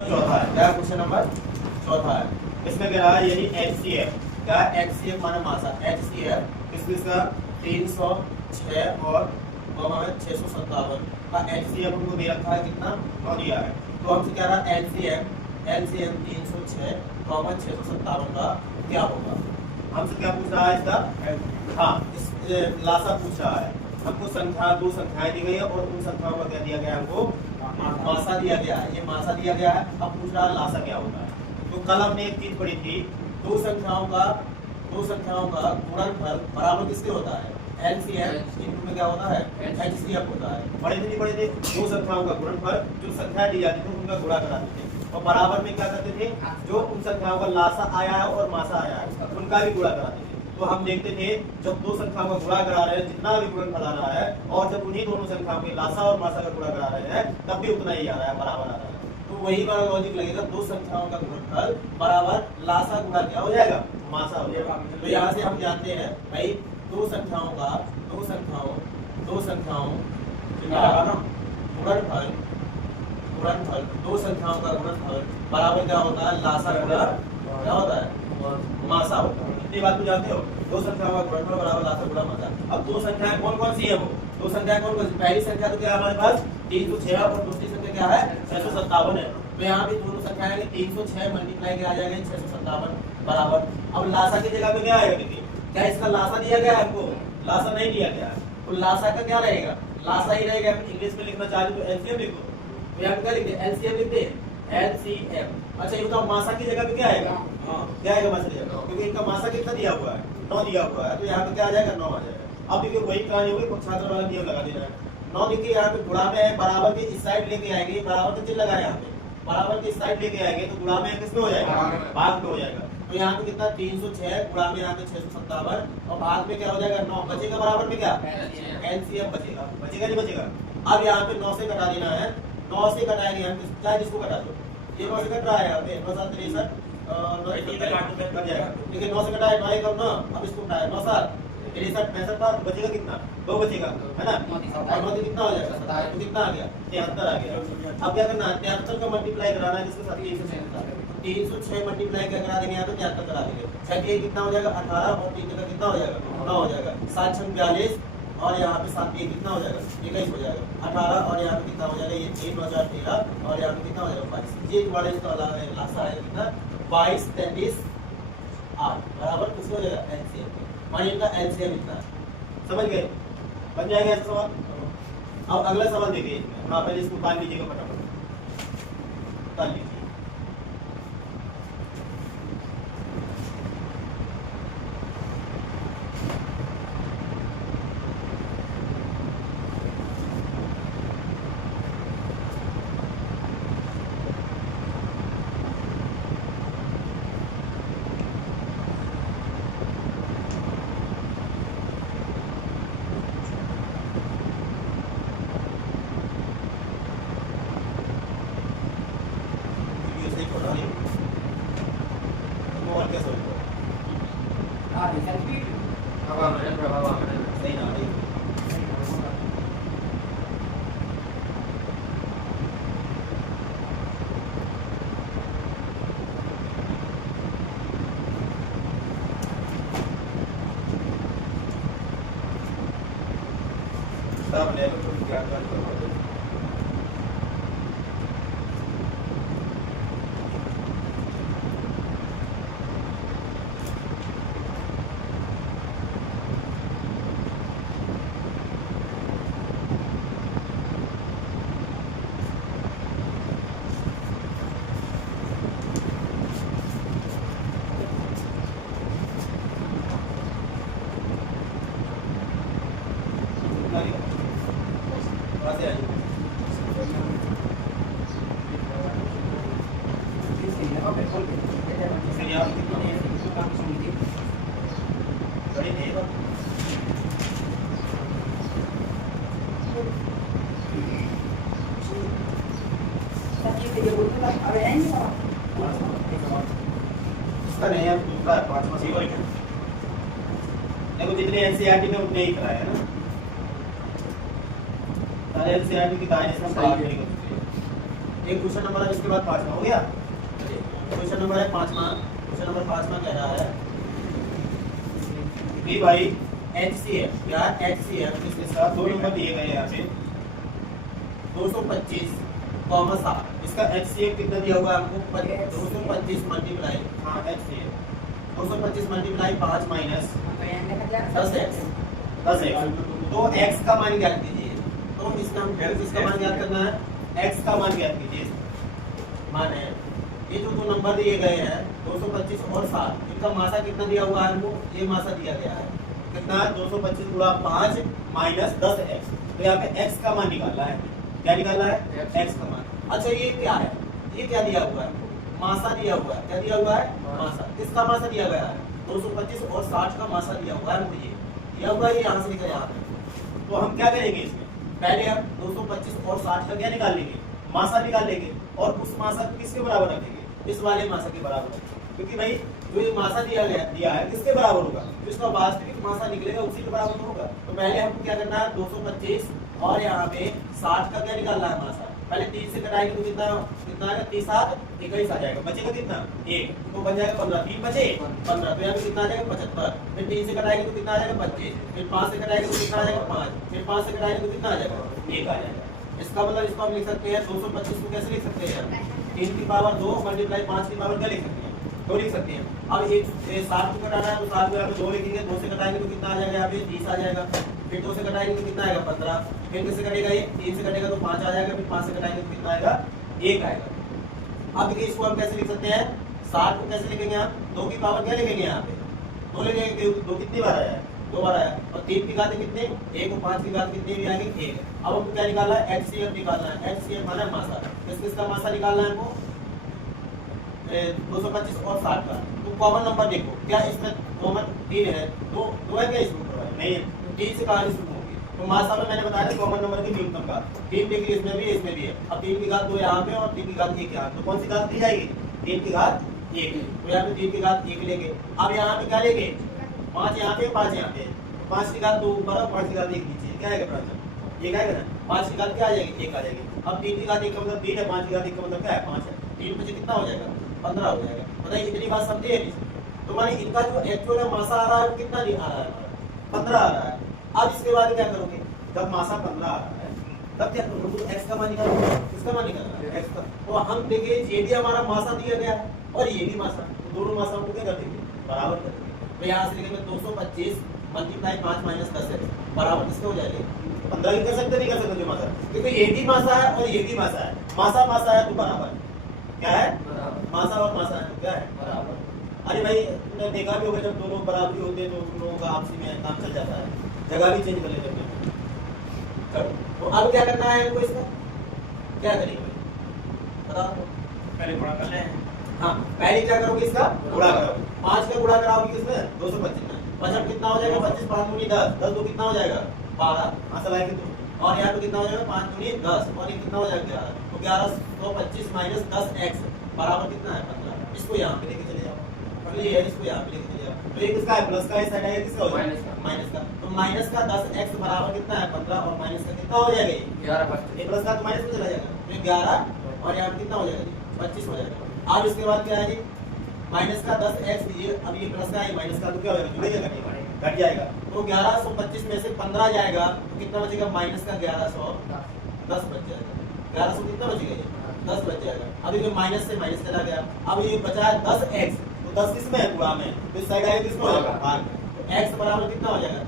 चौथा है क्या क्वेश्चन नंबर चौथा है। इसमें कह रहा है यदि HCF क्या HCF माना मासा HCF इसका 306 और 657 का HCF हमको दे रखा है कितना 9 दिया है। तो हमसे कह रहा है LCM 306 657 का क्या होगा। हमसे क्या पूछ रहा है इसका हाँ इस लासा पूछ रहा है। हमको संख्या दो संख्याएं दी गई है और उन संख्याओं का क्या दिया गया है हमको मासा दिया गया है। ये मासा दिया गया है। अब पूछ रहा है लासा क्या होता है। तो कल हमने एक चीज पढ़ी थी दो संख्याओं का गुणनफल बराबर किसके होता है LCM इनटू में क्या होता है HCF होता है। पढ़े थे नहीं पढ़े थे दो संख्याओं का गुणनफल जो संख्या दी जाती थी उनका गुणा कराते थे और बराबर में क्या करते थे जो उन संख्याओं का लासा आया है और मासा आया है उनका भी गुणा कराते थे। तो हम देखते थे जब दो संख्याओं का गुणा करा रहे हैं जितना भी गुणनफल आ रहा है और जब उन्हीं दोनों संख्याओं के लासा और मासा का गुणा करा रहे हैं तब भी उतना ही आ रहा है बराबर आ रहा है। तो वही वाला लॉजिक लगेगा दो संख्याओं का गुणनफल बराबर लासा गुणा क्या हो जाएगा मासा हो जाएगा। तो यहाँ से हम जानते हैं भाई दो संख्याओं गुणनफल दो संख्याओं का गुणनफल बराबर क्या होता है लासा गुणा क्या होता है मासा होता है। इतनी बात तो जानते हो दो संख्याओं का गुणनफल बराबर लासा गुणा मासा। अब दो संख्याएं कौन कौन सी है वो दो संख्याएं कौन कौन सी पहली संख्या तो क्या है हमारे पास 306 और दूसरी संख्या क्या है 657 है। तो यहाँ पे दोनों संख्याएं 306 मल्टीप्लाई किया जाएगा 657 बराबर। अब लासा की जगह पे क्या आएगा देखिए क्या इसका लासा दिया गया है हमको लासा नहीं दिया गया है। तो लासा का क्या रहेगा लासा ही रहेगा। इंग्लिश में लिखना चाहते तो LCM लिखो तो यहाँ क्या लिखते LCM लिखते LCM। अच्छा ये बताओ मासा की जगह पे क्या आएगा क्या आएगा मासा की जगह क्योंकि इनका मासा कितना दिया हुआ है 9 दिया हुआ है। तो यहाँ पे क्या आ जाएगा 9 आ जाएगा। अब देखिए वही कहानी होगी कुछ छात्र वाला नियम लगा देना है 9 देखिए यहाँ पे गुणा में बराबर के इस साइड लेके आएंगे बराबर का चिन्ह लगा यहाँ पे बराबर के इस साइड लेके आएंगे तो गुणा में किसमें हो जाएगा भाग में हो जाएगा। तो यहाँ पे कितना 306 गुणा में यहाँ पे 657 और भाग में क्या हो जाएगा 9 बचेगा बराबर में क्या LCM बचेगा बचेगा नहीं बचेगा। अब यहाँ पे 9 से घटा देना है 9 से घटाएंगे हम चाहे जिसको घटा दो ये 9 से घट रहा है यहाँ पे 9 7 63 बच जाएगा। देखिए 9 से घटाए 9 कम 9 अब इसको घटाए 9 7 63 65 पर बचेगा कितना 2 बचेगा है ना और 9 कितना हो जाएगा तो कितना आ गया 73 आ गया। अब क्या करना है 73 का मल्टीप्लाई कराना है जिसके साथ 306 मल्टीप्लाई क्या करा देंगे यहाँ पे 73 करा देंगे 6 कितना हो जाएगा 18 और 3 का कितना हो जाएगा 9 हो जाएगा 7 6 42 और यहाँ पे 7 कितना हो जाएगा 21 हो जाएगा 18 और यहाँ पे कितना हो जाएगा ये 3 9 4 13 और यहाँ पे कितना हो जाएगा 22 ये तुम्हारे इसका लासा है कितना 22 33 8 बराबर किसको हो जाएगा LCM मानिए इनका LCM इतना है समझ गए बन जाएगा ऐसा सवाल। अब अगला सवाल देखिए हाँ पहले इसको काट लीजिएगा फटाफट काट लीजिए। देखो जितने NCERT में उतने ही कराया है ना सारे NCERT की कहानी से हम बात नहीं करते एक क्वेश्चन नंबर है, इसके बाद 5वां हो गया। क्वेश्चन नंबर है 5वां। क्वेश्चन नंबर 5वां कह रहा है बी बाई HCF या HCF इसके साथ दो नंबर दिए गए हैं यहाँ पे 225 कॉमा 7। इसका HCF कितना दिया हुआ है हमको 225 multiply HCF 225 multiply 5 minus 10x तो x का मान ज्ञात कीजिए। तो इसका किसका मान ज्ञात करना है, x का मान ज्ञात कीजिए। मान है ये जो दो नंबर दिए गए हैं 225 और 7, इनका मासा कितना दिया हुआ है हमको, ये मासा दिया गया है कितना 225 गुणा 5 माइनस 10x। तो यहाँ पे x का मान निकालना है, क्या निकालना है x का मान। अच्छा ये क्या है, ये क्या दिया हुआ है, मासा दिया हुआ है। क्या दिया हुआ है, मासा। किसका मासा दिया गया है 225 और 60 का मासा दिया हुआ है मुझे, दिया हुआ है यहाँ से निकल यहाँ पे। तो हम क्या करेंगे इसमें, पहले हम 225 और 60 का क्या निकाल लेंगे, मासा निकाल लेंगे और उस मासा को किसके बराबर रखेंगे, इस वाले मासा के बराबर रखेंगे। क्योंकि भाई जो ये मासा दिया है किसके बराबर होगा, तो इसका वास्तविक मासा निकलेगा उसी के बराबर होगा। तो पहले हमको क्या करना है 225 और यहाँ पे 60 का क्या निकालना है मासा। पहले 3 से कटाएंगे तो कितना कितना आएगा, 30 7 21 आ जाएगा, बचेगा कितना 1 तो बन जाएगा 15, 3 बचे 15, तो यहाँ पे कितना आ जाएगा 75। फिर 3 से कटाएंगे तो कितना आ जाएगा 25, फिर 5 से कटाएंगे तो कितना आ जाएगा 5, फिर 5 से कटाएंगे तो कितना आ जाएगा 1 आ जाएगा। इसका मतलब इसको हम लिख सकते हैं 225 को कैसे लिख सकते हैं, 3 की पावर 2 मल्टीप्लाई 5 की पावर क्या लिख सकते हैं, 2 लिख सकते हैं। अब एक 7 को कटाना है तो 7 को यहाँ पे 2 लिखेंगे, 2 से कटाएंगे तो कितना आ जाएगा यहाँ पे 30 आ जाएगा, फिर 2 से कटाएंगे तो कितना आएगा 15, फिर किससे कटेगा ये 3 से कटेगा तो 5 आ जाएगा, फिर 5 से कटाएंगे तो कितना आएगा 1 आएगा। अब इसको हम कैसे लिख सकते हैं, 60 को कैसे लिखेंगे आप, 2 की पावर क्या लिखेंगे यहाँ पे 2 लिखेंगे, 2 कितनी बार आया है 2 बार आया, और 3 की घात कितने 1 और 5 की घात कितने भी आएंगे 1। अब हमको क्या निकालना है HCF निकालना है, HCF माना मासा। किसका मासा निकालना है हमको 225 और 60 का। तो कॉमन नंबर देखो क्या इसमें कॉमन 3 है, 2 है क्या इसमें नहीं है, 3 से कहानी शुरू होगी। तो मासा में मैंने बताया कॉमन नंबर की न्यूनतम का 3 डिग्री इसमें भी है इसमें भी है। अब 3 की घात 2 यहाँ पे और 3 की घात 1 यहाँ, तो कौन सी घात दी जाएगी 3 की घात 1, तो यहाँ पे 3 की घात 1 लेंगे। अब यहाँ पे क्या लेंगे 5 यहाँ पे 5 यहाँ पे, 5 की घात 2 ऊपर और 5 की घात 1 नीचे, क्या आएगा प्रश्न 1 आएगा ना, 5 की घात क्या आ जाएगी 1 आ जाएगी। अब 3 की घात 1 का मतलब 3 है, 5 की घात 1 का मतलब क्या है 5 है, 3 बचे कितना हो जाएगा 15 हो जाएगा। बताइए इतनी बात समझे है तो माने इनका जो एक्चुअल मासा आ रहा है वो कितना नहीं आ रहा है 15 आ रहा है। अब इसके बाद क्या करोगे, जब मासा 15 आ रहा है तब क्या करोगे, तो x का मान निकालोगे, किसका मान निकालना है x का। तो हम देखिए ये भी हमारा मासा दिया गया है और ये भी मासा, तो दोनों मासा को क्या कर देंगे बराबर कर देंगे। तो यहाँ से लिखेंगे 225 मल्टीप्लाई 5 माइनस 10 बराबर किसके हो जाएंगे 15 कर सकते नहीं कर सकते जो मासा, क्योंकि ये भी मासा है और ये भी मासा है, मासा मासा है तो बराबर क्या है मासा और मासा है तो क्या है बराबर। अरे भाई तुमने देखा भी होगा जब दोनों बराबरी होते हैं तो तुम लोगों का आपसी में काम चल जाता है, जगह भी चेंज कर लेते हैं। तो अब क्या करना है हमको, इसका क्या करेंगे बताओ, पहले गुणा कर ले। हाँ पहले क्या करोगे इसका गुणा करोगे, 5 का गुणा कराओगे किसमें 225 में, 55 कितना हो जाएगा 25 5 दूनी 10, 10 दो कितना हो जाएगा 12 आंसर आएगा तो, और यहाँ पे कितना हो जाएगा 5 दूनी 10 और ये कितना हो जाएगा 11, तो 1125 माइनस 10x बराबर कितना है 15। इसको यहाँ पे लेके चले जाओ, तो ये है इसको यहाँ पे लेके चले जाओ, तो ये किसका है प्लस का, इस साइड आएगा किसका हो जाएगा माइनस का। तो माइनस का 10x बराबर कितना है 15 और माइनस का कितना हो जाएगा 11, ये प्लस का तो माइनस में चला जाएगा तो 11 और यहाँ पे कितना हो जाएगा 25 हो जाएगा। अब इसके बाद क्या है जी माइनस का 10x, ये अब ये प्लस का है माइनस का तो क्या होगा जुड़ेगा घट जाएगा, तो 1125 में से 15 जाएगा तो कितना बचेगा माइनस का 1110 बच जाएगा, 1100 कितना बचेगा ये 10 बच जाएगा। अभी जो माइनस से माइनस चला गया, अब ये बचा है 10x, तो 10 किसमें है पूरा में, तो इस साइड आएगा किसमें हो जाएगा भाग, तो x बराबर कितना हो जाएगा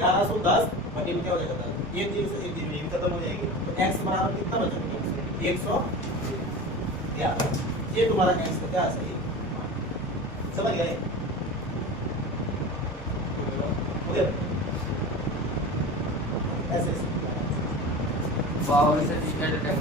1110 बटे में क्या हो जाएगा 10, ये चीज एक चीज में खत्म हो जाएगी, तो x बराबर कितना बचेगा 111, ये तुम्हारा x का क्या सही है, समझ गए ऐसे बावन सर्टिफिकेट है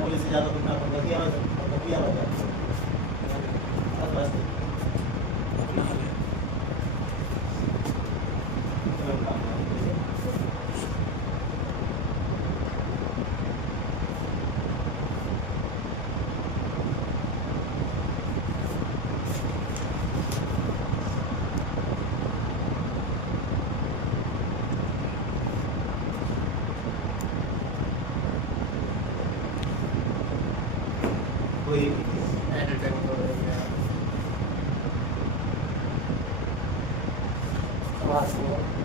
पुलिस से ज्यादा कितना किया कोई भी एंटरटेनमेंट हो गया। समाज को